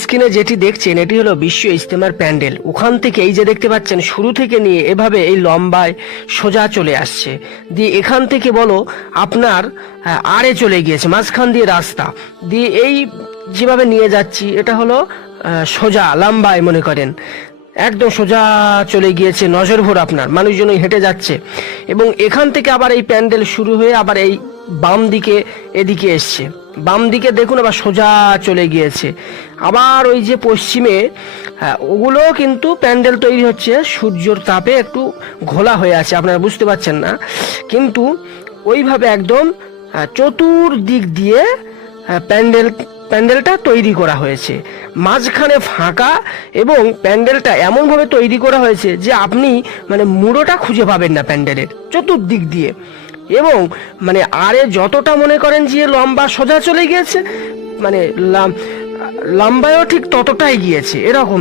স্ক্রিনে যেটি দেখছেন এটি হলো বিশ্ব ইজতেমার প্যান্ডেল। ওখান থেকে এই যে দেখতে পাচ্ছেন শুরু থেকে নিয়ে এভাবে এই লম্বায় সোজা চলে আসছে, দিয়ে এখান থেকে বলো আপনার আড়ে চলে গিয়েছে, মাঝখান দিয়ে রাস্তা দিয়ে এই যেভাবে নিয়ে যাচ্ছি এটা হলো সোজা লম্বায় মনে করেন একদম সোজা চলে গিয়েছে, নজর ভোর আপনার মানুষজন হেঁটে যাচ্ছে। এবং এখান থেকে আবার এই প্যান্ডেল শুরু হয়ে আবার এই বাম দিকে এদিকে এসছে, বাম দিকে দেখুন আবার সোজা চলে গিয়েছে। আবার ওই যে পশ্চিমে ওগুলো কিন্তু প্যান্ডেল তৈরি হচ্ছে, সূর্যর তাপে একটু ঘোলা হয়ে আছে, আপনারা বুঝতে পারছেন না, কিন্তু ওইভাবে একদম চতুর্দিক দিয়ে প্যান্ডেলটা তৈরি করা হয়েছে, মাঝখানে ফাঁকা, এবং প্যান্ডেলটা এমনভাবে তৈরি করা হয়েছে যে আপনি মানে মুড়োটা খুঁজে পাবেন না প্যান্ডেলের চতুর্দিক দিয়ে। এবং মানে আরে যতটা মনে করেন যে লম্বা সোজা চলে গিয়েছে, মানে লম্বায়ও ঠিক ততটাই গিয়েছে এরকম।